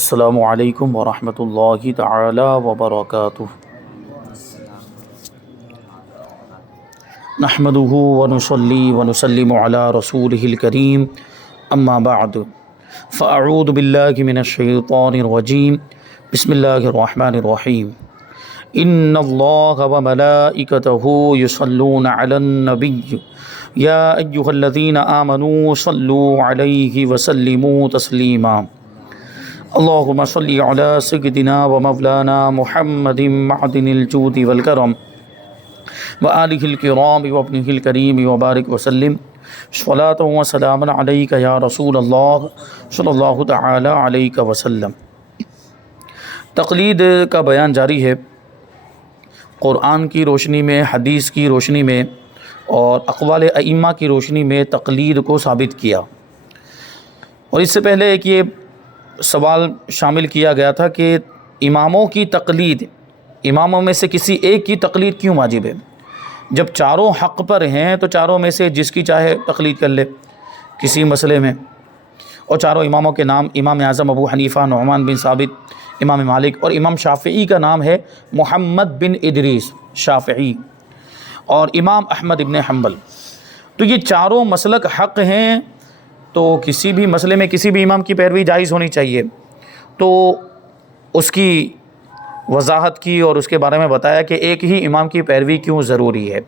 السلام علیکم ورحمۃ اللہ تعالی وبرکاتہ۔ نحمده ونصلی ونسلم علی رسولہ الکریم، اما بعد فاعوذ باللہ من الشیطان الرجیم، بسم اللہ الرحمن الرحیم۔ ان اللہ وملائکتہ یصلون علی النبی یا ایہا الذین آمنوا صلوا علیہ وسلموا تسلیما۔ اللہم صلی علی سیدنا و مولانا محمد معدن الجود والکرم وآلہ الکرام وابنہ الکریم وبارک وسلم، صلاۃ و سلام علیک یا رسول اللہ صلی اللہ تعالی علیہ وسلم۔ تقلید کا بیان جاری ہے۔ قرآن کی روشنی میں، حدیث کی روشنی میں اور اقوال ائمہ کی روشنی میں تقلید کو ثابت کیا۔ اور اس سے پہلے ایک یہ سوال شامل کیا گیا تھا کہ اماموں کی تقلید، اماموں میں سے کسی ایک کی تقلید کیوں واجب ہے؟ جب چاروں حق پر ہیں تو چاروں میں سے جس کی چاہے تقلید کر لے کسی مسئلے میں۔ اور چاروں اماموں کے نام امام اعظم ابو حنیفہ، نعمان بن ثابت، امام مالک، اور امام شافعی کا نام ہے محمد بن ادریس شافعی، اور امام احمد بن حنبل۔ تو یہ چاروں مسلک حق ہیں، تو کسی بھی مسئلے میں کسی بھی امام کی پیروی جائز ہونی چاہیے۔ تو اس کی وضاحت کی اور اس کے بارے میں بتایا کہ ایک ہی امام کی پیروی کیوں ضروری ہے،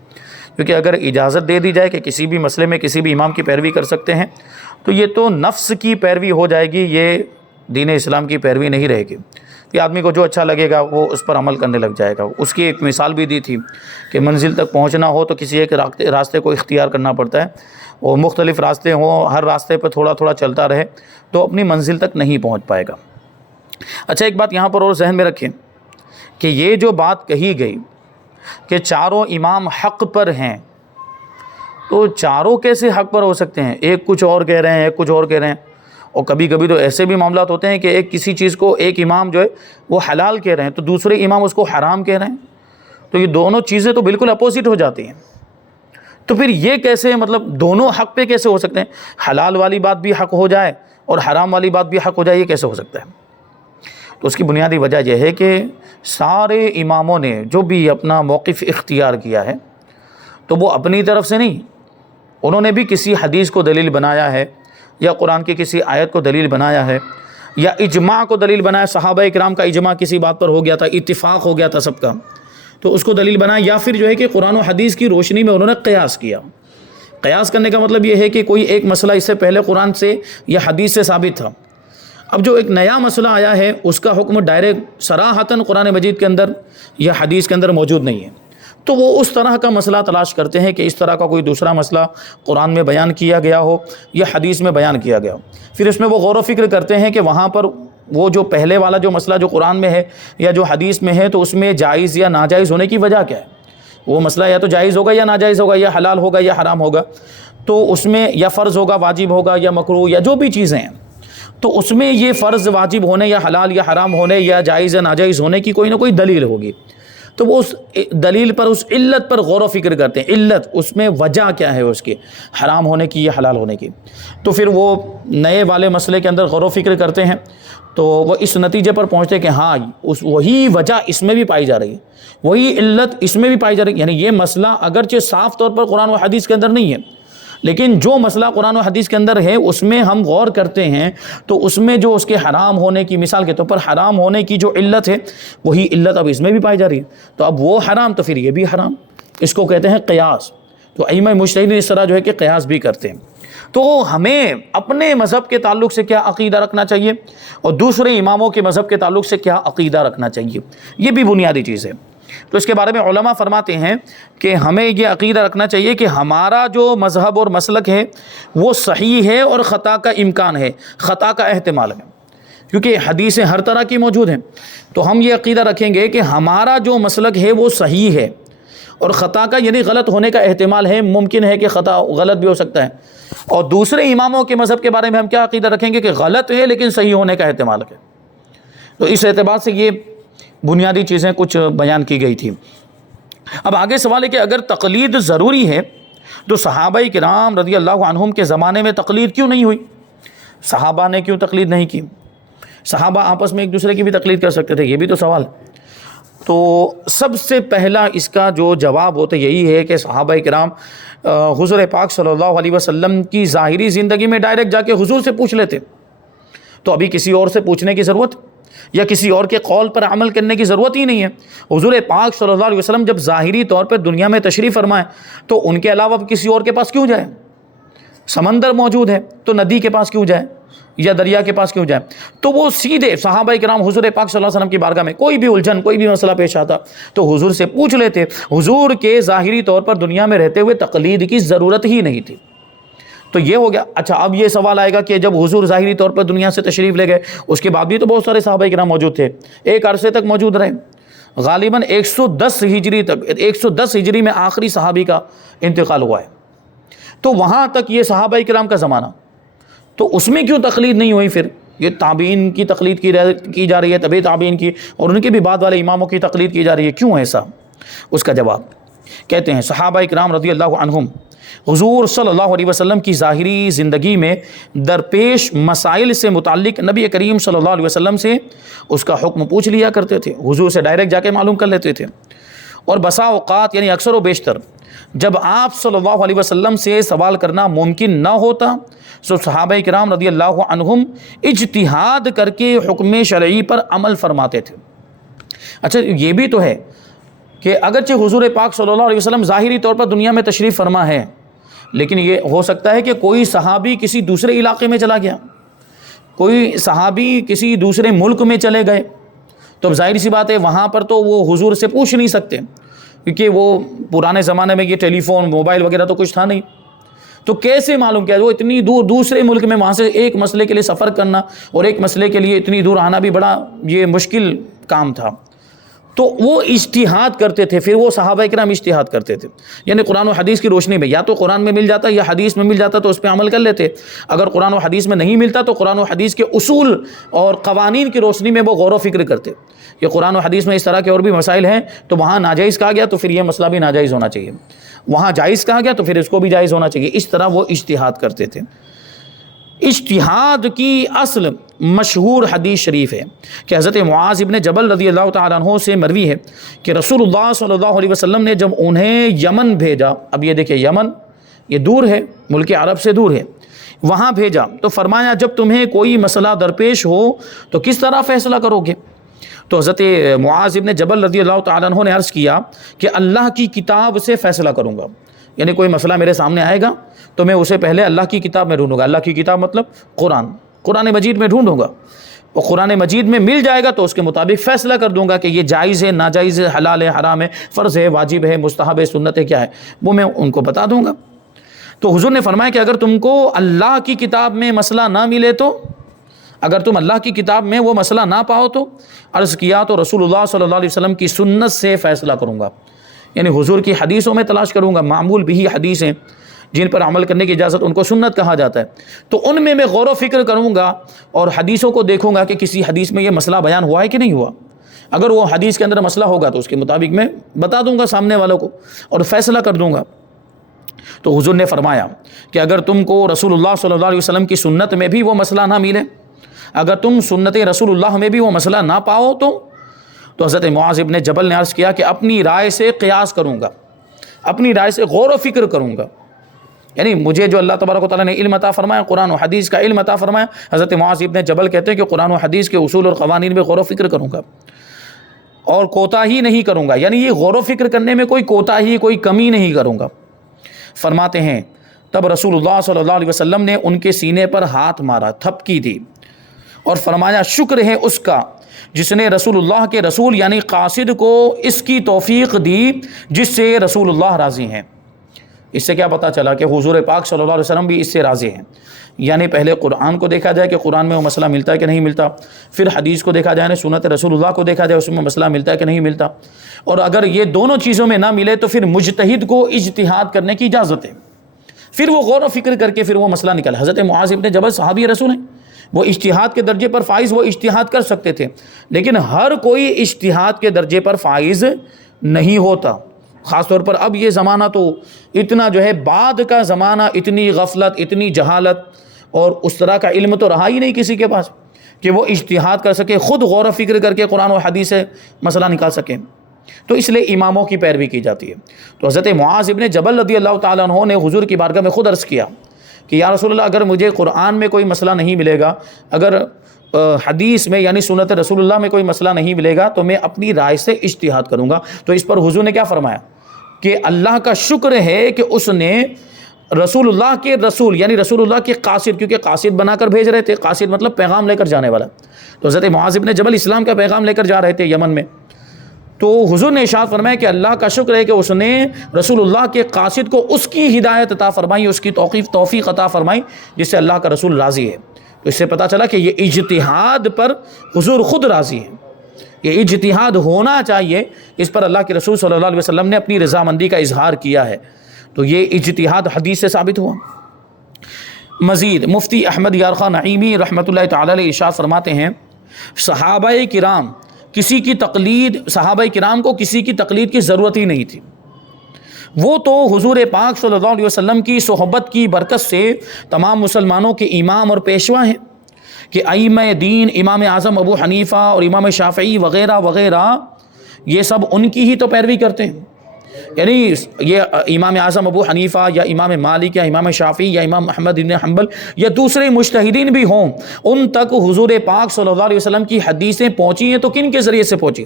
کیونکہ اگر اجازت دے دی جائے کہ کسی بھی مسئلے میں کسی بھی امام کی پیروی کر سکتے ہیں تو یہ تو نفس کی پیروی ہو جائے گی، یہ دین اسلام کی پیروی نہیں رہے گی۔ یہ آدمی کو جو اچھا لگے گا وہ اس پر عمل کرنے لگ جائے گا۔ اس کی ایک مثال بھی دی تھی کہ منزل تک پہنچنا ہو تو کسی ایک راستے کو اختیار کرنا پڑتا ہے، وہ مختلف راستے ہوں، ہر راستے پہ تھوڑا تھوڑا چلتا رہے تو اپنی منزل تک نہیں پہنچ پائے گا۔ اچھا، ایک بات یہاں پر اور ذہن میں رکھیں کہ یہ جو بات کہی گئی کہ چاروں امام حق پر ہیں، تو چاروں کیسے حق پر ہو سکتے ہیں؟ ایک کچھ اور کہہ رہے ہیں، ایک کچھ اور کہہ رہے ہیں، اور کبھی کبھی تو ایسے بھی معاملات ہوتے ہیں کہ ایک کسی چیز کو ایک امام جو ہے وہ حلال کہہ رہے ہیں تو دوسرے امام اس کو حرام کہہ رہے ہیں، تو یہ دونوں چیزیں تو بالکل اپوزٹ ہو جاتی ہیں۔ تو پھر یہ کیسے، مطلب دونوں حق پہ کیسے ہو سکتے ہیں؟ حلال والی بات بھی حق ہو جائے اور حرام والی بات بھی حق ہو جائے، یہ کیسے ہو سکتا ہے؟ تو اس کی بنیادی وجہ یہ ہے کہ سارے اماموں نے جو بھی اپنا موقف اختیار کیا ہے تو وہ اپنی طرف سے نہیں، انہوں نے بھی کسی حدیث کو دلیل بنایا ہے، یا قرآن کی کسی آیت کو دلیل بنایا ہے، یا اجماع کو دلیل بنایا۔ صحابہ کرام کا اجماع کسی بات پر ہو گیا تھا، اتفاق ہو گیا تھا سب کا، تو اس کو دلیل بنایا، یا پھر جو ہے کہ قرآن و حدیث کی روشنی میں انہوں نے قیاس کیا۔ قیاس کرنے کا مطلب یہ ہے کہ کوئی ایک مسئلہ اس سے پہلے قرآن سے یا حدیث سے ثابت تھا، اب جو ایک نیا مسئلہ آیا ہے اس کا حکم ڈائریکٹ صراحتاً قرآن مجید کے اندر یا حدیث کے اندر موجود نہیں ہے، تو وہ اس طرح کا مسئلہ تلاش کرتے ہیں کہ اس طرح کا کوئی دوسرا مسئلہ قرآن میں بیان کیا گیا ہو یا حدیث میں بیان کیا گیا ہو۔ پھر اس میں وہ غور و فکر کرتے ہیں کہ وہاں پر وہ جو پہلے والا جو مسئلہ جو قرآن میں ہے یا جو حدیث میں ہے تو اس میں جائز یا ناجائز ہونے کی وجہ کیا ہے؟ وہ مسئلہ یا تو جائز ہوگا یا ناجائز ہوگا، یا حلال ہوگا یا حرام ہوگا، تو اس میں یا فرض ہوگا، واجب ہوگا، یا مکروہ، یا جو بھی چیزیں ہیں، تو اس میں یہ فرض واجب ہونے یا حلال یا حرام ہونے یا جائز یا ناجائز ہونے کی کوئی نہ کوئی دلیل ہوگی۔ تو وہ اس دلیل پر، اس علت پر غور و فکر کرتے ہیں، علت اس میں وجہ کیا ہے اس کے حرام ہونے کی یا حلال ہونے کی، تو پھر وہ نئے والے مسئلے کے اندر غور و فکر کرتے ہیں تو وہ اس نتیجے پر پہنچتے ہیں کہ ہاں وہی وجہ اس میں بھی پائی جا رہی ہے، وہی علت اس میں بھی پائی جا رہی ہے، یعنی یہ مسئلہ اگرچہ صاف طور پر قرآن و حدیث کے اندر نہیں ہے، لیکن جو مسئلہ قرآن و حدیث کے اندر ہے اس میں ہم غور کرتے ہیں تو اس میں جو اس کے حرام ہونے کی، مثال کے طور پر حرام ہونے کی جو علت ہے وہی علت اب اس میں بھی پائی جا رہی ہے، تو اب وہ حرام تو پھر یہ بھی حرام، اس کو کہتے ہیں قیاس۔ تو ائمہ مجتہدین اس طرح جو ہے کہ قیاس بھی کرتے ہیں۔ تو ہمیں اپنے مذہب کے تعلق سے کیا عقیدہ رکھنا چاہیے اور دوسرے اماموں کے مذہب کے تعلق سے کیا عقیدہ رکھنا چاہیے، یہ بھی بنیادی چیز ہے۔ تو اس کے بارے میں علماء فرماتے ہیں کہ ہمیں یہ عقیدہ رکھنا چاہیے کہ ہمارا جو مذہب اور مسلک ہے وہ صحیح ہے اور خطا کا امکان ہے، خطا کا احتمال ہے، کیونکہ حدیثیں ہر طرح کی موجود ہیں، تو ہم یہ عقیدہ رکھیں گے کہ ہمارا جو مسلک ہے وہ صحیح ہے اور خطا کا یعنی غلط ہونے کا احتمال ہے، ممکن ہے کہ خطا غلط بھی ہو سکتا ہے۔ اور دوسرے اماموں کے مذہب کے بارے میں ہم کیا عقیدہ رکھیں گے کہ غلط ہے لیکن صحیح ہونے کا احتمال ہے۔ تو اس اعتبار سے یہ بنیادی چیزیں کچھ بیان کی گئی تھی۔ اب آگے سوال ہے کہ اگر تقلید ضروری ہے تو صحابہ کرام رضی اللہ عنہم کے زمانے میں تقلید کیوں نہیں ہوئی؟ صحابہ نے کیوں تقلید نہیں کی؟ صحابہ آپس میں ایک دوسرے کی بھی تقلید کر سکتے تھے، یہ بھی تو سوال ہے۔ تو سب سے پہلا اس کا جو جواب ہوتا یہی ہے کہ صحابہ کرام حضور پاک صلی اللہ علیہ وسلم کی ظاہری زندگی میں ڈائریکٹ جا کے حضور سے پوچھ لیتے، تو ابھی کسی اور سے پوچھنے کی ضرورت یا کسی اور کے قول پر عمل کرنے کی ضرورت ہی نہیں ہے۔ حضور پاک صلی اللہ علیہ وسلم جب ظاہری طور پر دنیا میں تشریف فرمائے تو ان کے علاوہ کسی اور کے پاس کیوں جائے؟ سمندر موجود ہے تو ندی کے پاس کیوں جائے یا دریا کے پاس کیوں جائے؟ تو وہ سیدھے صحابہ کرام حضور پاک صلی اللہ علیہ وسلم کی بارگاہ میں کوئی بھی الجھن، کوئی بھی مسئلہ پیش آتا تو حضور سے پوچھ لیتے۔ حضور کے ظاہری طور پر دنیا میں رہتے ہوئے تقلید کی ضرورت ہی نہیں تھی۔ تو یہ ہو گیا۔ اچھا، اب یہ سوال آئے گا کہ جب حضور ظاہری طور پر دنیا سے تشریف لے گئے، اس کے بعد بھی تو بہت سارے صحابہ کرام موجود تھے، ایک عرصے تک موجود رہے، غالباً 110 ہجری تک، 110 ہجری میں آخری صحابی کا انتقال ہوا ہے، تو وہاں تک یہ صحابہ کرام کا زمانہ، تو اس میں کیوں تقلید نہیں ہوئی؟ پھر یہ تابعین کی تقلید کی جا رہی ہے، تبع تابعین کی، اور ان کے بھی بعد والے اماموں کی تقلید کی جا رہی ہے، کیوں ایسا؟ اس کا جواب کہتے ہیں صحابہ کرام رضی اللہ عنہم حضور صلی اللہ علیہ وسلم کی ظاہری زندگی میں درپیش مسائل سے متعلق نبی کریم صلی اللہ علیہ وسلم سے اس کا حکم پوچھ لیا کرتے تھے، حضور سے ڈائریکٹ جا کے معلوم کر لیتے تھے، اور بسا اوقات یعنی اکثر و بیشتر جب آپ صلی اللہ علیہ وسلم سے سوال کرنا ممکن نہ ہوتا تو صحابہ کرام رضی اللہ عنہم اجتہاد کر کے حکم شرعی پر عمل فرماتے تھے۔ اچھا، یہ بھی تو ہے کہ اگرچہ حضور پاک صلی اللہ علیہ وسلم ظاہری طور پر دنیا میں تشریف فرما ہے، لیکن یہ ہو سکتا ہے کہ کوئی صحابی کسی دوسرے علاقے میں چلا گیا، کوئی صحابی کسی دوسرے ملک میں چلے گئے، تو اب ظاہر سی بات ہے وہاں پر تو وہ حضور سے پوچھ نہیں سکتے، کیونکہ وہ پرانے زمانے میں یہ ٹیلی فون، موبائل وغیرہ تو کچھ تھا نہیں، تو کیسے معلوم کیا؟ وہ اتنی دور دوسرے ملک میں، وہاں سے ایک مسئلے کے لیے سفر کرنا اور ایک مسئلے کے لیے اتنی دور آنا بھی بڑا یہ مشکل کام تھا، تو وہ اجتہاد کرتے تھے۔ پھر وہ صحابہ کرام اجتہاد کرتے تھے، یعنی قرآن و حدیث کی روشنی میں، یا تو قرآن میں مل جاتا یا حدیث میں مل جاتا تو اس پہ عمل کر لیتے، اگر قرآن و حدیث میں نہیں ملتا تو قرآن و حدیث کے اصول اور قوانین کی روشنی میں وہ غور و فکر کرتے کہ قرآن و حدیث میں اس طرح کے اور بھی مسائل ہیں، تو وہاں ناجائز کہا گیا تو پھر یہ مسئلہ بھی ناجائز ہونا چاہیے، وہاں جائز کہا گیا تو پھر اس کو بھی جائز ہونا چاہیے، اس طرح وہ اجتہاد کرتے تھے۔ اجتہاد کی اصل مشہور حدیث شریف ہے کہ حضرت معاذ ابن جبل رضی اللہ تعالیٰ عنہ سے مروی ہے کہ رسول اللہ صلی اللہ علیہ وسلم نے جب انہیں یمن بھیجا، اب یہ دیکھیں یمن یہ دور ہے، ملک عرب سے دور ہے، وہاں بھیجا تو فرمایا جب تمہیں کوئی مسئلہ درپیش ہو تو کس طرح فیصلہ کرو گے؟ تو حضرت معاذ ابن جبل رضی اللہ تعالیٰ عنہ نے عرض کیا کہ اللہ کی کتاب سے فیصلہ کروں گا، یعنی کوئی مسئلہ میرے سامنے آئے گا تو میں اسے پہلے اللہ کی کتاب میں ڈھونڈوں گا، اللہ کی کتاب مطلب قرآن مجید میں ڈھونڈوں گا، اور قرآن مجید میں مل جائے گا تو اس کے مطابق فیصلہ کر دوں گا کہ یہ جائز ہے، ناجائز ہے، حلال ہے، حرام ہے، فرض ہے، واجب ہے، مستحب ہے، سنت ہے، کیا ہے، وہ میں ان کو بتا دوں گا۔ تو حضور نے فرمایا کہ اگر تم کو اللہ کی کتاب میں مسئلہ نہ ملے تو، اگر تم اللہ کی کتاب میں وہ مسئلہ نہ پاؤ تو عرض کیا تو رسول اللہ صلی اللہ علیہ وسلم کی سنت سے فیصلہ کروں گا، یعنی حضور کی حدیثوں میں تلاش کروں گا، معمول بھی حدیثیں جن پر عمل کرنے کی اجازت ان کو سنت کہا جاتا ہے، تو ان میں غور و فکر کروں گا اور حدیثوں کو دیکھوں گا کہ کسی حدیث میں یہ مسئلہ بیان ہوا ہے کہ نہیں ہوا، اگر وہ حدیث کے اندر مسئلہ ہوگا تو اس کے مطابق میں بتا دوں گا سامنے والوں کو اور فیصلہ کر دوں گا۔ تو حضور نے فرمایا کہ اگر تم کو رسول اللہ صلی اللہ علیہ وسلم کی سنت میں بھی وہ مسئلہ نہ ملے، اگر تم سنت رسول اللہ میں بھی وہ مسئلہ نہ پاؤ تو حضرت معاذ ابن جبل نے عرض کیا کہ اپنی رائے سے قیاس کروں گا، اپنی رائے سے غور و فکر کروں گا، یعنی مجھے جو اللہ تبارک و تعالیٰ نے علم عطا فرمایا، قرآن و حدیث کا علم عطا فرمایا، حضرت معاذ ابن جبل کہتے ہیں کہ قرآن و حدیث کے اصول اور قوانین میں غور و فکر کروں گا اور کوتاہی نہیں کروں گا، یعنی یہ غور و فکر کرنے میں کوئی کوتاہی، کوئی کمی نہیں کروں گا۔ فرماتے ہیں تب رسول اللہ صلی اللہ علیہ وسلم نے ان کے سینے پر ہاتھ مارا، تھپکی دی اور فرمایا شکر ہے اس کا جس نے رسول اللہ کے رسول یعنی قاصد کو اس کی توفیق دی جس سے رسول اللہ راضی ہیں۔ اس سے کیا پتہ چلا کہ حضور پاک صلی اللہ علیہ وسلم بھی اس سے راضی ہیں، یعنی پہلے قرآن کو دیکھا جائے کہ قرآن میں وہ مسئلہ ملتا ہے کہ نہیں ملتا، پھر حدیث کو دیکھا جائے، سنت رسول اللہ کو دیکھا جائے اس میں مسئلہ ملتا ہے کہ نہیں ملتا، اور اگر یہ دونوں چیزوں میں نہ ملے تو پھر مجتہد کو اجتہاد کرنے کی اجازت ہے، پھر وہ غور و فکر کر کے پھر وہ مسئلہ نکلا۔ حضرت معاذ ابن جبل صحابی رسول ہیں، وہ اجتہاد کے درجے پر فائز، وہ اجتہاد کر سکتے تھے، لیکن ہر کوئی اجتہاد کے درجے پر فائز نہیں ہوتا، خاص طور پر اب یہ زمانہ تو اتنا جو ہے بعد کا زمانہ، اتنی غفلت، اتنی جہالت اور اس طرح کا علم تو رہا ہی نہیں کسی کے پاس کہ وہ اجتہاد کر سکے، خود غور و فکر کر کے قرآن و حدیث سے مسئلہ نکال سکیں، تو اس لیے اماموں کی پیروی کی جاتی ہے۔ تو حضرت معاذ ابن جبل رضی اللہ تعالیٰ عنہ نے حضور کی بارگاہ میں خود عرض کیا کہ یا رسول اللہ، اگر مجھے قرآن میں کوئی مسئلہ نہیں ملے گا، اگر حدیث میں یعنی سنت رسول اللہ میں کوئی مسئلہ نہیں ملے گا، تو میں اپنی رائے سے اجتہاد کروں گا۔ تو اس پر حضور نے کیا فرمایا کہ اللہ کا شکر ہے کہ اس نے رسول اللہ کے رسول یعنی رسول اللہ کے قاصد، کیونکہ قاصد بنا کر بھیج رہے تھے، قاصد مطلب پیغام لے کر جانے والا، تو حضرت معاذ ابن جبل اسلام کا پیغام لے کر جا رہے تھے یمن میں، تو حضور نے ارشاد فرمایا کہ اللہ کا شکر ہے کہ اس نے رسول اللہ کے قاصد کو اس کی ہدایت عطا فرمائی، اس کی توفیق عطا فرمائی جس سے اللہ کا رسول راضی ہے۔ تو اس سے پتہ چلا کہ یہ اجتہاد پر حضور خود راضی ہیں، یہ اجتہاد ہونا چاہیے، اس پر اللہ کے رسول صلی اللہ علیہ وسلم نے اپنی رضامندی کا اظہار کیا ہے، تو یہ اجتہاد حدیث سے ثابت ہوا۔ مزید مفتی احمد یارخان نعیمی رحمۃ اللہ تعالی علیہ ارشاد فرماتے ہیں، صحابہ کرام کو کسی کی تقلید کی ضرورت ہی نہیں تھی، وہ تو حضور پاک صلی اللہ علیہ وسلم کی صحبت کی برکت سے تمام مسلمانوں کے امام اور پیشوا ہیں کہ ائمہ دین امام اعظم ابو حنیفہ اور امام شافعی وغیرہ وغیرہ یہ سب ان کی ہی تو پیروی کرتے ہیں، یعنی یہ امام اعظم ابو حنیفہ یا امام مالک یا امام شافعی یا امام احمد بن حنبل یا دوسرے مجتہدین بھی ہوں، ان تک حضور پاک صلی اللہ علیہ وسلم کی حدیثیں پہنچی ہیں تو کن کے ذریعے سے پہنچی؟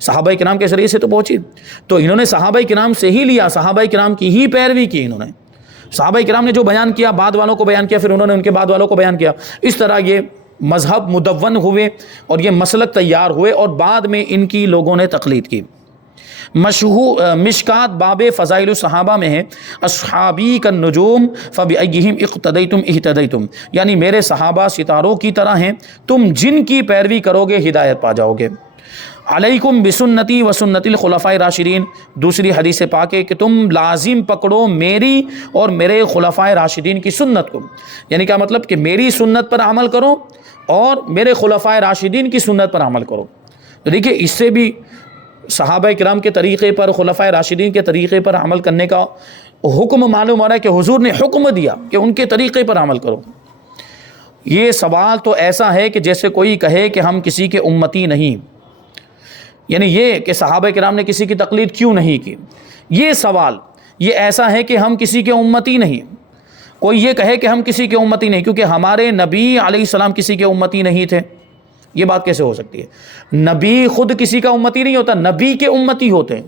صحابہ کرام کے ذریعے سے تو پہنچی، تو انہوں نے صحابہ کرام سے ہی لیا، صحابہ کرام کی ہی پیروی کی، انہوں نے صحابہ کرام نے جو بیان کیا بعد والوں کو بیان کیا، پھر انہوں نے ان کے بعد والوں کو بیان کیا، اس طرح یہ مذہب مدون ہوئے اور یہ مسلک تیار ہوئے اور بعد میں ان کی لوگوں نے تقلید کی۔ مشکات باب فضائل الصحابہ میں ہے، اصحابی کالنجوم فبأیہم اقتدیتم اہتدیتم، یعنی میرے صحابہ ستاروں کی طرح ہیں، تم جن کی پیروی کرو گے ہدایت پا جاؤ گے۔ علیکم بسنتی و سنت الخلفاء راشدین، دوسری حدیث پاک ہے کہ تم لازم پکڑو میری اور میرے خلفاء راشدین کی سنت کو، یعنی کیا مطلب کہ میری سنت پر عمل کرو اور میرے خلفاء راشدین کی سنت پر عمل کرو۔ تو دیکھیے اس سے بھی صحابہ کرام کے طریقے پر، خلفاء راشدین کے طریقے پر عمل کرنے کا حکم معلوم ہو رہا ہے کہ حضور نے حکم دیا کہ ان کے طریقے پر عمل کرو۔ یہ سوال تو ایسا ہے کہ جیسے کوئی کہے کہ ہم کسی کے امتی نہیں، یعنی یہ کہ صحابہ کرام نے کسی کی تقلید کیوں نہیں کی، یہ سوال یہ ایسا ہے کہ ہم کسی کے امتی نہیں، کوئی یہ کہے کہ ہم کسی کے امتی نہیں کیونکہ ہمارے نبی علیہ السلام کسی کے امتی نہیں تھے، یہ بات کیسے ہو سکتی ہے؟ نبی خود کسی کا امتی نہیں ہوتا، نبی کے امتی ہوتے ہیں۔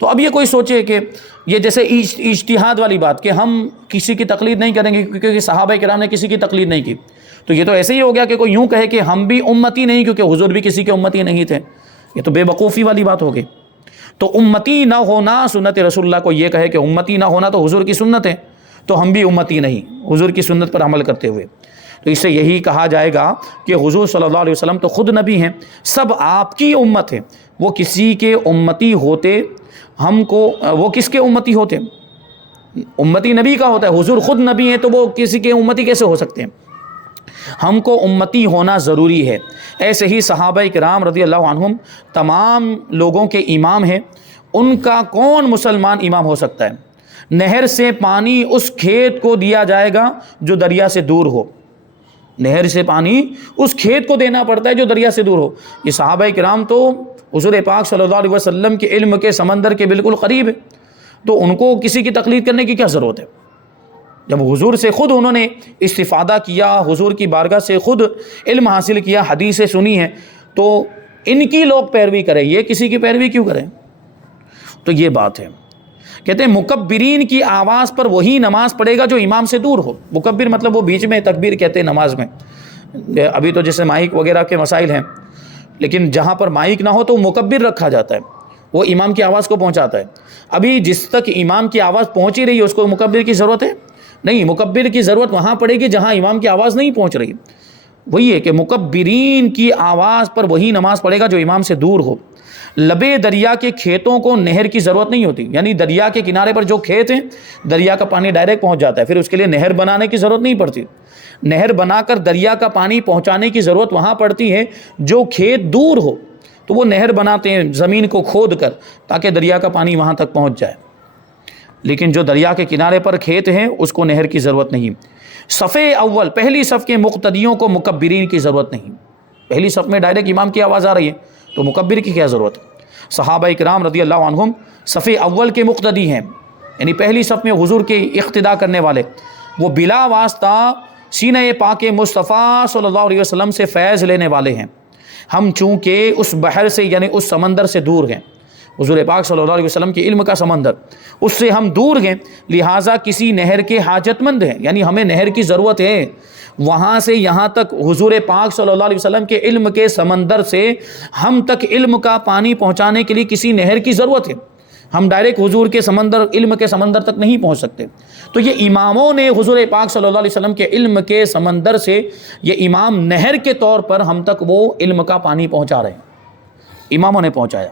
تو اب یہ کوئی سوچے کہ یہ جیسے اجتہاد والی بات کہ ہم کسی کی تقلید نہیں کریں گے کیونکہ صحابہ کرام نے کسی کی تقلید نہیں کی، تو یہ تو ایسے ہی ہو گیا کہ کوئی یوں کہے کہ ہم بھی امتی نہیں کیونکہ حضور بھی کسی کے امتی نہیں تھے، یہ تو بے وقوفی والی بات ہو گئی۔ تو امتی نہ ہونا سنت رسول اللہ کو یہ کہے کہ امتی نہ ہونا تو حضور کی سنت ہے، تو ہم بھی امتی نہیں حضور کی سنت پر عمل کرتے ہوئے، تو اس سے یہی کہا جائے گا کہ حضور صلی اللہ علیہ وسلم تو خود نبی ہیں، سب آپ کی امت ہے، وہ کسی کے امتی ہوتے ہم کو وہ کس کے امتی ہوتے؟ امتی نبی کا ہوتا ہے، حضور خود نبی ہیں تو وہ کسی کے امتی کیسے ہو سکتے ہیں؟ ہم کو امتی ہونا ضروری ہے۔ ایسے ہی صحابہ کرام رضی اللہ عنہم تمام لوگوں کے امام ہیں، ان کا کون مسلمان امام ہو سکتا ہے؟ نہر سے پانی اس کھیت کو دیا جائے گا جو دریا سے دور ہو، نہر سے پانی اس کھیت کو دینا پڑتا ہے جو دریا سے دور ہو۔ یہ صحابہ کرام تو حضور پاک صلی اللہ علیہ وسلم کے علم کے سمندر کے بالکل قریب ہے، تو ان کو کسی کی تقلید کرنے کی کیا ضرورت ہے؟ جب حضور سے خود انہوں نے استفادہ کیا، حضور کی بارگاہ سے خود علم حاصل کیا، حدیثیں سنی ہیں، تو ان کی لوگ پیروی کریں، یہ کسی کی پیروی کیوں کریں؟ تو یہ بات ہے۔ کہتے ہیں مکبرین کی آواز پر وہی نماز پڑھے گا جو امام سے دور ہو۔ مکبر مطلب وہ بیچ میں تکبیر کہتے ہیں نماز میں، ابھی تو جیسے مائک وغیرہ کے مسائل ہیں، لیکن جہاں پر مائک نہ ہو تو مکبر رکھا جاتا ہے، وہ امام کی آواز کو پہنچاتا ہے۔ ابھی جس تک امام کی آواز پہنچ ہی رہی ہے اس کو مکبر کی ضرورت ہے نہیں، مکبر کی ضرورت وہاں پڑے گی جہاں امام کی آواز نہیں پہنچ رہی۔ وہی ہے کہ مکبرین کی آواز پر وہی نماز پڑھے گا جو امام سے دور ہو۔ لبے دریا کے کھیتوں کو نہر کی ضرورت نہیں ہوتی، یعنی دریا کے کنارے پر جو کھیت ہیں دریا کا پانی ڈائریکٹ پہنچ جاتا ہے، پھر اس کے لیے نہر بنانے کی ضرورت نہیں پڑتی۔ نہر بنا کر دریا کا پانی پہنچانے کی ضرورت وہاں پڑتی ہے جو کھیت دور ہو، تو وہ نہر بناتے ہیں زمین کو کھود کر تاکہ دریا کا پانی وہاں تک پہنچ جائے، لیکن جو دریا کے کنارے پر کھیت ہیں اس کو نہر کی ضرورت نہیں۔ صف اول پہلی صف کے مقتدیوں کو مکبرین کی ضرورت نہیں. پہلی صف میں ڈائریکٹ امام کی آواز آ رہی ہے تو مکبر کی کیا ضرورت ہے. صحابہ کرام رضی اللہ عنہم صف اول کے مقتدی ہیں، یعنی پہلی صف میں حضور کے اقتداء کرنے والے، وہ بلا واسطہ سینہ پاک مصطفیٰ صلی اللہ علیہ وسلم سے فیض لینے والے ہیں. ہم چونکہ اس بحر سے یعنی اس سمندر سے دور ہیں، حضور پاک صلی اللہ علیہ وسلم کے علم کا سمندر، اس سے ہم دور ہیں، لہٰذا کسی نہر کے حاجت مند ہیں، یعنی ہمیں نہر کی ضرورت ہے. وہاں سے یہاں تک حضور پاک صلی اللہ علیہ وسلم کے علم کے سمندر سے ہم تک علم کا پانی پہنچانے کے لیے کسی نہر کی ضرورت ہے. ہم ڈائریکٹ حضور کے سمندر، علم کے سمندر تک نہیں پہنچ سکتے. تو یہ اماموں نے حضور پاک صلی اللہ علیہ وسلم کے علم کے سمندر سے، یہ امام نہر کے طور پر ہم تک وہ علم کا پانی پہنچا رہے ہیں، اماموں نے پہنچایا.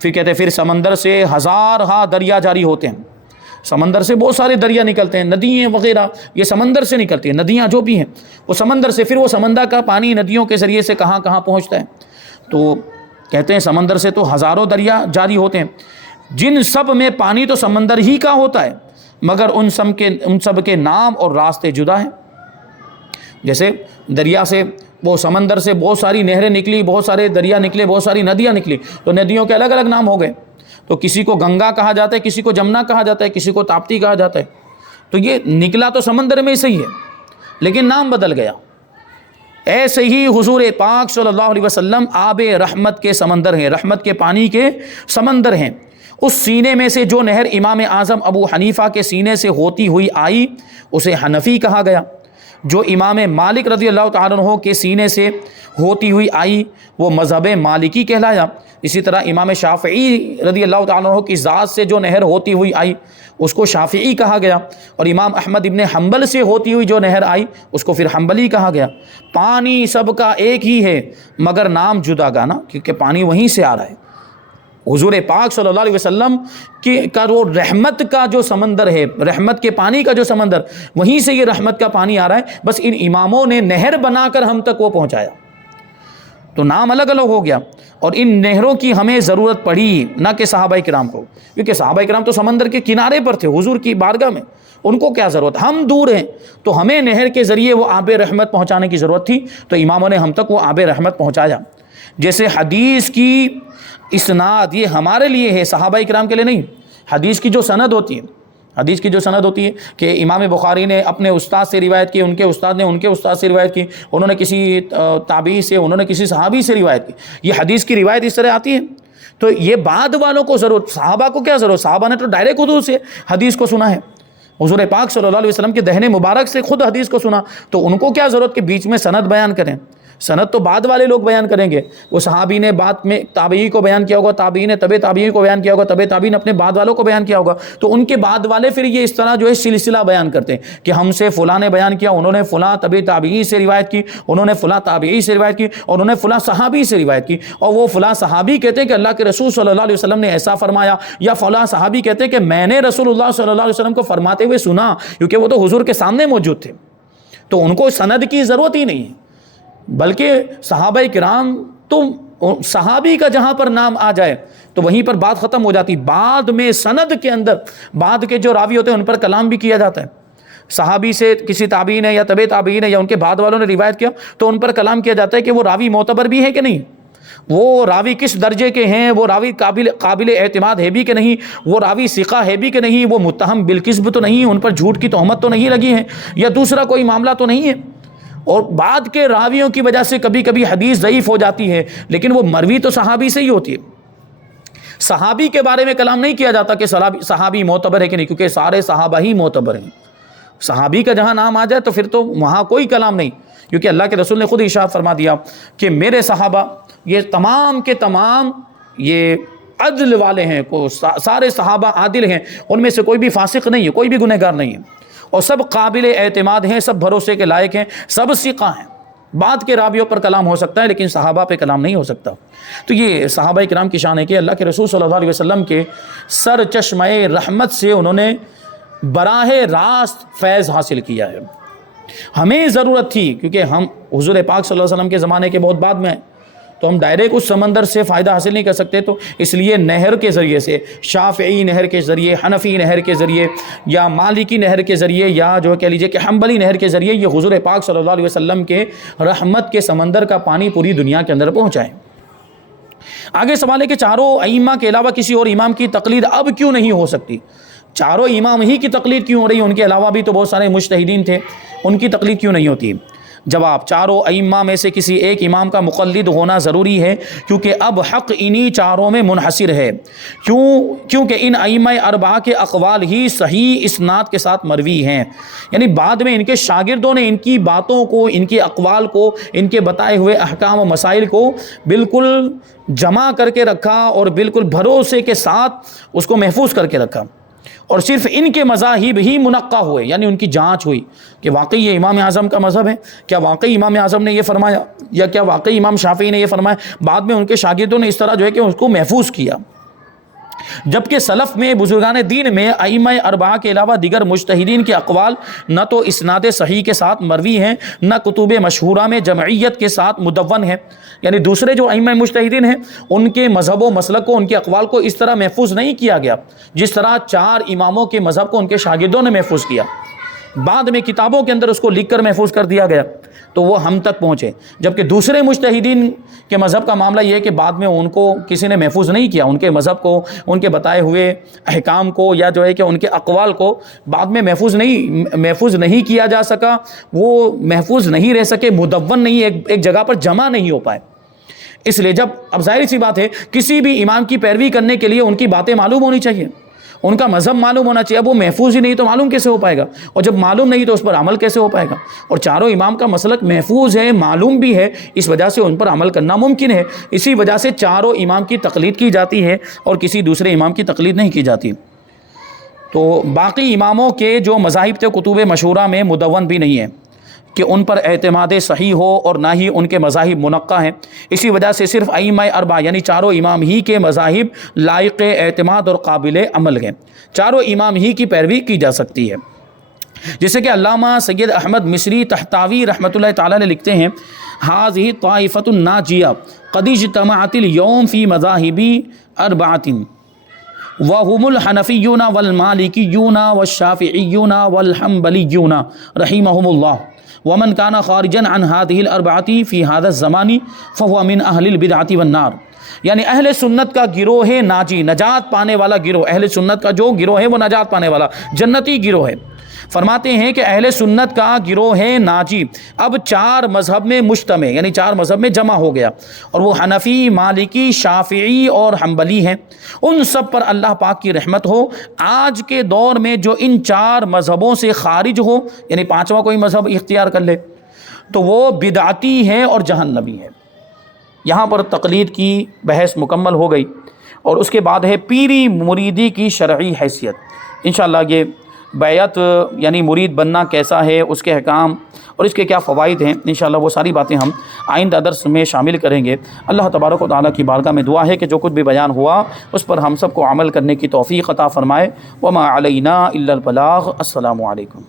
پھر کہتے ہیں پھر سمندر سے ہزارہا دریا جاری ہوتے ہیں. سمندر سے بہت سارے دریا نکلتے ہیں، ندیاں وغیرہ یہ سمندر سے نکلتی ہیں، ندیاں جو بھی ہیں وہ سمندر سے. پھر وہ سمندر کا پانی ندیوں کے ذریعے سے کہاں کہاں پہنچتا ہے. تو کہتے ہیں سمندر سے تو ہزاروں دریا جاری ہوتے ہیں، جن سب میں پانی تو سمندر ہی کا ہوتا ہے، مگر ان سب کے نام اور راستے جدا ہیں. جیسے دریا سے، وہ سمندر سے بہت ساری نہریں نکلی، بہت سارے دریا نکلے، بہت ساری ندیاں نکلی، تو ندیوں کے الگ الگ نام ہو گئے. تو کسی کو گنگا کہا جاتا ہے، کسی کو جمنا کہا جاتا ہے، کسی کو تاپتی کہا جاتا ہے. تو یہ نکلا تو سمندر میں سے ہی ہے لیکن نام بدل گیا. ایسے ہی حضور پاک صلی اللہ علیہ وسلم آب رحمت کے سمندر ہیں، رحمت کے پانی کے سمندر ہیں. اس سینے میں سے جو نہر امام اعظم ابو حنیفہ کے سینے سے ہوتی ہوئی آئی اسے حنفی کہا گیا. جو امام مالک رضی اللہ تعالیٰ عنہ کے سینے سے ہوتی ہوئی آئی وہ مذہب مالکی کہلایا. اسی طرح امام شافعی رضی اللہ تعالیٰ عنہ کی ذات سے جو نہر ہوتی ہوئی آئی اس کو شافعی کہا گیا. اور امام احمد ابن حنبل سے ہوتی ہوئی جو نہر آئی اس کو پھر حنبلی کہا گیا. پانی سب کا ایک ہی ہے مگر نام جدا گا نا، کیونکہ پانی وہیں سے آ رہا ہے. حضور پاک صلی اللہ علیہ وسلم کا وہ رحمت کا جو سمندر ہے، رحمت کے پانی کا جو سمندر، وہیں سے یہ رحمت کا پانی آ رہا ہے. بس ان اماموں نے نہر بنا کر ہم تک وہ پہنچایا، تو نام الگ الگ ہو گیا. اور ان نہروں کی ہمیں ضرورت پڑی، نہ کہ صحابہ کرام کو، کیونکہ صحابہ کرام تو سمندر کے کنارے پر تھے حضور کی بارگاہ میں، ان کو کیا ضرورت. ہم دور ہیں تو ہمیں نہر کے ذریعے وہ آب رحمت پہنچانے کی ضرورت تھی، تو اماموں نے ہم تک وہ آب رحمت پہنچایا. جیسے حدیث کی اسناد یہ ہمارے لیے ہے، صحابہ کرام کے لیے نہیں. حدیث کی جو سند ہوتی ہے، حدیث کی جو سند ہوتی ہے کہ امام بخاری نے اپنے استاد سے روایت کی، ان کے استاد نے ان کے استاد سے روایت کی، انہوں نے کسی تابعی سے، انہوں نے کسی صحابی سے روایت کی، یہ حدیث کی روایت اس طرح آتی ہے. تو یہ بعد والوں کو ضرورت، صحابہ کو کیا ضرورت؟ صحابہ نے تو ڈائریکٹ حضور سے حدیث کو سنا ہے، حضور پاک صلی اللہ علیہ وسلم کے دہن مبارک سے خود حدیث کو سنا. تو ان کو کیا ضرورت کہ بیچ میں سند بیان کریں؟ سند تو بعد والے لوگ بیان کریں گے. وہ صحابی نے بعد میں تابعی کو بیان کیا ہوگا، تابعی نے تبع تابعی کو بیان کیا ہوگا، تبع تابعی نے اپنے بعد والوں کو بیان کیا ہوگا. تو ان کے بعد والے پھر یہ اس طرح جو ہے سلسلہ بیان کرتے ہیں کہ ہم سے فلاں نے بیان کیا، انہوں نے فلاں تبع تابعی سے روایت کی، انہوں نے فلاں تابعی سے روایت کی، اور انہوں نے فلاں صحابی سے روایت کی. اور وہ فلاں صحابی کہتے ہیں کہ اللہ کے رسول صلی اللہ علیہ وسلم نے ایسا فرمایا، یا فلاں صحابی کہتے ہیں کہ میں نے رسول اللہ صلی اللہ علیہ وسلم کو فرماتے ہوئے سنا، کیونکہ وہ تو حضور کے سامنے موجود تھے. تو ان کو سند کی ضرورت ہی نہیں ہے، بلکہ صحابہ کرام تو صحابی کا جہاں پر نام آ جائے تو وہیں پر بات ختم ہو جاتی. بعد میں سند کے اندر بعد کے جو راوی ہوتے ہیں ان پر کلام بھی کیا جاتا ہے. صحابی سے کسی تابعی نے یا تبع تابعی نے یا ان کے بعد والوں نے روایت کیا تو ان پر کلام کیا جاتا ہے کہ وہ راوی معتبر بھی ہے کہ نہیں، وہ راوی کس درجے کے ہیں، وہ راوی قابل اعتماد ہے بھی کہ نہیں، وہ راوی ثقہ ہے بھی کہ نہیں، وہ متہم بالکذب تو نہیں، ان پر جھوٹ کی تہمت تو نہیں لگی ہے، یا دوسرا کوئی معاملہ تو نہیں ہے. اور بعد کے راویوں کی وجہ سے کبھی کبھی حدیث ضعیف ہو جاتی ہے، لیکن وہ مروی تو صحابی سے ہی ہوتی ہے. صحابی کے بارے میں کلام نہیں کیا جاتا کہ صحابی معتبر ہے کہ نہیں، کیونکہ سارے صحابہ ہی معتبر ہیں. صحابی کا جہاں نام آ جائے تو پھر تو وہاں کوئی کلام نہیں، کیونکہ اللہ کے رسول نے خود ارشاد فرما دیا کہ میرے صحابہ یہ تمام کے تمام یہ عدل والے ہیں، سارے صحابہ عادل ہیں، ان میں سے کوئی بھی فاسق نہیں ہے، کوئی بھی گنہگار نہیں ہے، اور سب قابل اعتماد ہیں، سب بھروسے کے لائق ہیں، سب ثقہ ہیں. بعد کے راویوں پر کلام ہو سکتا ہے لیکن صحابہ پہ کلام نہیں ہو سکتا. تو یہ صحابہ کرام کی شان ہے کہ اللہ کے رسول صلی اللہ علیہ وسلم کے سر چشمہ رحمت سے انہوں نے براہ راست فیض حاصل کیا ہے. ہمیں ضرورت تھی کیونکہ ہم حضور پاک صلی اللہ علیہ وسلم کے زمانے کے بہت بعد میں ہیں، تو ہم ڈائریکٹ اس سمندر سے فائدہ حاصل نہیں کر سکتے، تو اس لیے نہر کے ذریعے سے، شافعی نہر کے ذریعے، حنفی نہر کے ذریعے، یا مالکی نہر کے ذریعے، یا جو کہہ لیجئے کہ حنبلی نہر کے ذریعے یہ حضور پاک صلی اللہ علیہ وسلم کے رحمت کے سمندر کا پانی پوری دنیا کے اندر پہنچائے۔ آگے سوال ہے کہ چاروں ائمہ کے علاوہ کسی اور امام کی تقلید اب کیوں نہیں ہو سکتی؟ چاروں امام ہی کی تقلید کیوں ہو رہی ہے؟ ان کے علاوہ بھی تو بہت سارے مجتہدین تھے، ان کی تقلید کیوں نہیں ہوتی؟ جواب، چاروں ائمہ میں سے کسی ایک امام کا مقلد ہونا ضروری ہے، کیونکہ اب حق انہی چاروں میں منحصر ہے، کیونکہ ان ائمہ اربعہ کے اقوال ہی صحیح اسناد کے ساتھ مروی ہیں، یعنی بعد میں ان کے شاگردوں نے ان کی باتوں کو، ان کے اقوال کو، ان کے بتائے ہوئے احکام و مسائل کو بالکل جمع کر کے رکھا اور بالکل بھروسے کے ساتھ اس کو محفوظ کر کے رکھا، اور صرف ان کے مذاہب ہی منقع ہوئے، یعنی ان کی جانچ ہوئی کہ واقعی یہ امام اعظم کا مذہب ہے، کیا واقعی امام اعظم نے یہ فرمایا، یا کیا واقعی امام شافعی نے یہ فرمایا۔ بعد میں ان کے شاگردوں نے اس طرح جو ہے کہ اس کو محفوظ کیا، جبکہ سلف میں، بزرگان دین میں ائمہ اربعہ کے علاوہ دیگر مجتہدین کے اقوال نہ تو اسناد صحیح کے ساتھ مروی ہیں، نہ کتب مشہورہ میں جمعیت کے ساتھ مدون ہیں، یعنی دوسرے جو ائمہ مجتہدین ہیں ان کے مذہب و مسلک کو، ان کے اقوال کو اس طرح محفوظ نہیں کیا گیا جس طرح چار اماموں کے مذہب کو ان کے شاگردوں نے محفوظ کیا، بعد میں کتابوں کے اندر اس کو لکھ کر محفوظ کر دیا گیا تو وہ ہم تک پہنچے۔ جبکہ دوسرے مجتہدین کے مذہب کا معاملہ یہ ہے کہ بعد میں ان کو کسی نے محفوظ نہیں کیا، ان کے مذہب کو، ان کے بتائے ہوئے احکام کو، یا جو ہے کہ ان کے اقوال کو بعد میں محفوظ نہیں کیا جا سکا، وہ محفوظ نہیں رہ سکے، مدون نہیں، ایک جگہ پر جمع نہیں ہو پائے۔ اس لیے جب، اب ظاہر سی بات ہے، کسی بھی امام کی پیروی کرنے کے لیے ان کی باتیں معلوم ہونی چاہیے، ان کا مذہب معلوم ہونا چاہیے۔ اب وہ محفوظ ہی نہیں تو معلوم کیسے ہو پائے گا؟ اور جب معلوم نہیں تو اس پر عمل کیسے ہو پائے گا؟ اور چاروں امام کا مسلک محفوظ ہے، معلوم بھی ہے، اس وجہ سے ان پر عمل کرنا ممکن ہے، اسی وجہ سے چاروں امام کی تقلید کی جاتی ہے اور کسی دوسرے امام کی تقلید نہیں کی جاتی۔ تو باقی اماموں کے جو مذاہب تھے کتب مشہورہ میں مدون بھی نہیں ہے کہ ان پر اعتماد صحیح ہو، اور نہ ہی ان کے مذاہب منقع ہیں، اسی وجہ سے صرف ائمہ اربعہ یعنی چاروں امام ہی کے مذاہب لائق اعتماد اور قابل عمل ہیں، چاروں امام ہی کی پیروی کی جا سکتی ہے۔ جیسے کہ علامہ سید احمد مصری تحتاوی رحمۃ اللہ تعالیٰ نے لکھتے ہیں، ھذہ طائفۃ ناجیہ قد اجتمعت اليوم فی مذاہب اربعۃ وهم الحنفیون والمالکیون والشافعیون والحنبلیون رحمهم اللہ، ومن كان خارجا عن هذه الاربعه في هذا الزمان فهو من اهل البدعه والنار، یعنی اہل سنت کا گروہ ہے ناجی، نجات پانے والا گروہ، اہل سنت کا جو گروہ ہے وہ نجات پانے والا جنتی گروہ ہے۔ فرماتے ہیں کہ اہل سنت کا گروہ ہے ناجی، اب چار مذہب میں مجتمع، یعنی چار مذہب میں جمع ہو گیا، اور وہ حنفی، مالکی، شافعی اور حنبلی ہیں، ان سب پر اللہ پاک کی رحمت ہو۔ آج کے دور میں جو ان چار مذہبوں سے خارج ہو، یعنی پانچواں کوئی مذہب اختیار کر لے، تو وہ بدعتی ہے اور جہنمی ہے۔ یہاں پر تقلید کی بحث مکمل ہو گئی، اور اس کے بعد ہے پیری مریدی کی شرعی حیثیت۔ انشاءاللہ یہ بیعت یعنی مرید بننا کیسا ہے، اس کے احکام اور اس کے کیا فوائد ہیں، انشاءاللہ وہ ساری باتیں ہم آئندہ درس میں شامل کریں گے۔ اللہ تبارک و تعالیٰ کی بارگاہ میں دعا ہے کہ جو کچھ بھی بیان ہوا اس پر ہم سب کو عمل کرنے کی توفیق عطا فرمائے۔ وما علینا الا البلاغ۔ السلام علیکم۔